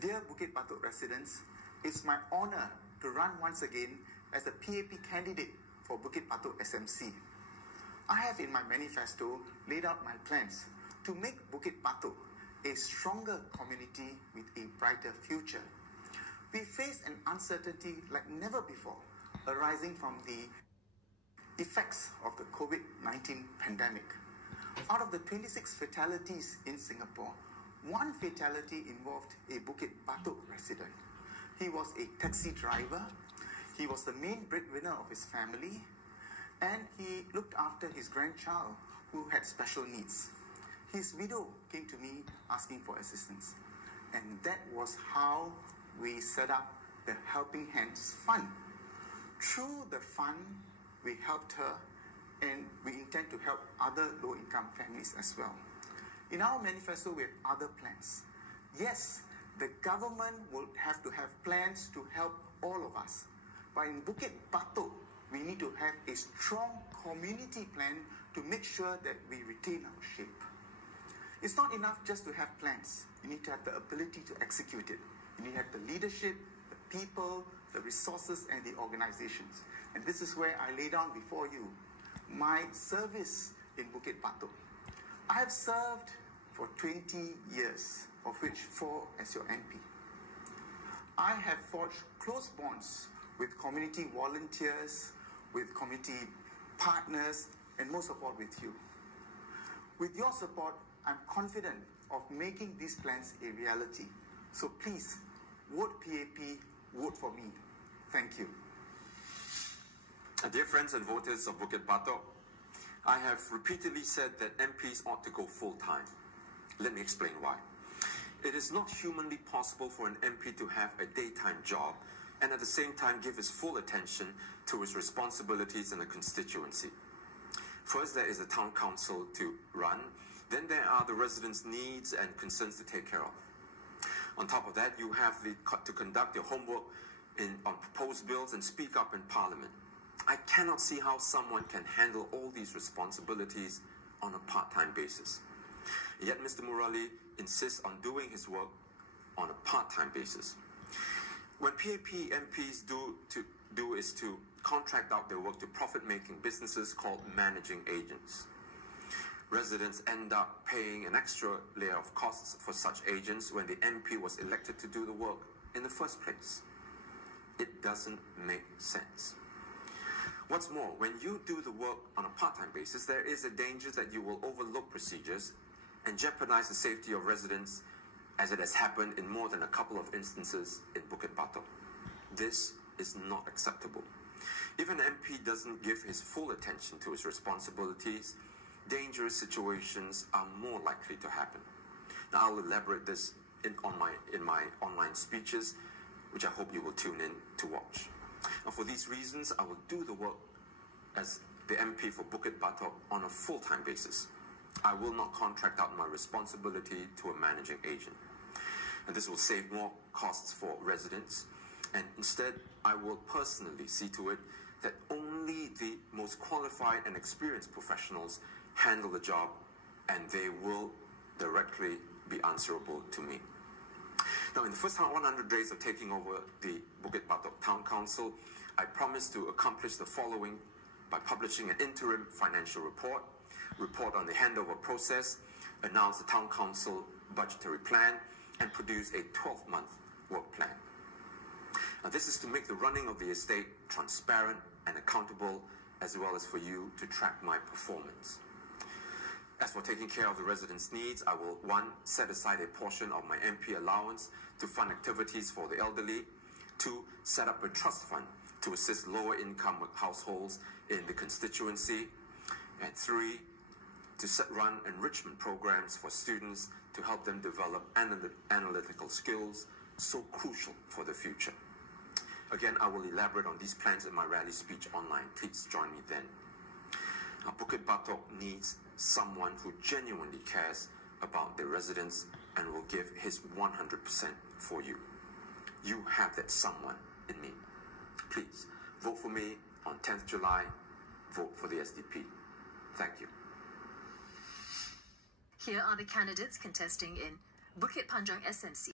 Dear Bukit Batok residents, it's my honor to run once again as a PAP candidate for Bukit Batok SMC. I have in my manifesto laid out my plans to make Bukit Batok a stronger community with a brighter future. We face an uncertainty like never before, arising from the effects of the COVID-19 pandemic. Out of the 26 fatalities in Singapore, one fatality involved a Bukit Batok resident. He was a taxi driver, he was the main breadwinner of his family, and he looked after his grandchild who had special needs. His widow came to me asking for assistance, and that was how we set up the Helping Hands Fund. Through the fund, we helped her, and we intend to help other low-income families as well. In our manifesto, we have other plans. Yes, the government will have to have plans to help all of us. But in Bukit Batok, we need to have a strong community plan to make sure that we retain our shape. It's not enough just to have plans. You need to have the ability to execute it. You need to have the leadership, the people, the resources, and the organizations. And this is where I lay down before you my service in Bukit Batok. I have served for 20 years, of which 4 as your MP. I have forged close bonds with community volunteers, with community partners, and most of all with you. With your support, I'm confident of making these plans a reality. So please, vote PAP, vote for me. Thank you. Dear friends and voters of Bukit Batok, I have repeatedly said that MPs ought to go full-time. Let me explain why. It is not humanly possible for an MP to have a daytime job and at the same time give his full attention to his responsibilities in a constituency. First, there is a town council to run. Then there are the residents' needs and concerns to take care of. On top of that, you have to conduct your homework on proposed bills and speak up in Parliament. I cannot see how someone can handle all these responsibilities on a part-time basis. Yet Mr. Murali insists on doing his work on a part-time basis. What PAP MPs do is to contract out their work to profit-making businesses called managing agents. Residents end up paying an extra layer of costs for such agents when the MP was elected to do the work in the first place. It doesn't make sense. What's more, when you do the work on a part-time basis, there is a danger that you will overlook procedures and jeopardize the safety of residents, as it has happened in more than a couple of instances in Bukit Batok. This is not acceptable. If an MP doesn't give his full attention to his responsibilities, dangerous situations are more likely to happen. Now, I'll elaborate this in my online speeches, which I hope you will tune in to watch. Now, for these reasons, I will do the work as the MP for Bukit Batok on a full-time basis. I will not contract out my responsibility to a managing agent. And this will save more costs for residents. And instead, I will personally see to it that only the most qualified and experienced professionals handle the job, and they will directly be answerable to me. Now, in the first 100 days of taking over the Bukit Batok Town Council, I promised to accomplish the following by publishing an interim financial report on the handover process, announce the Town Council budgetary plan, and produce a 12-month work plan. Now, this is to make the running of the estate transparent and accountable, as well as for you to track my performance. As for taking care of the residents' needs, I will, 1, set aside a portion of my MP allowance to fund activities for the elderly. 2, set up a trust fund to assist lower income households in the constituency. And 3, to run enrichment programs for students to help them develop analytical skills so crucial for the future. Again, I will elaborate on these plans in my rally speech online. Please join me then. Now, Bukit Batok needs someone who genuinely cares about their residents and will give his 100% for you. You have that someone in me. Please, vote for me on 10th July. Vote for the SDP. Thank you. Here are the candidates contesting in Bukit Panjang SMC.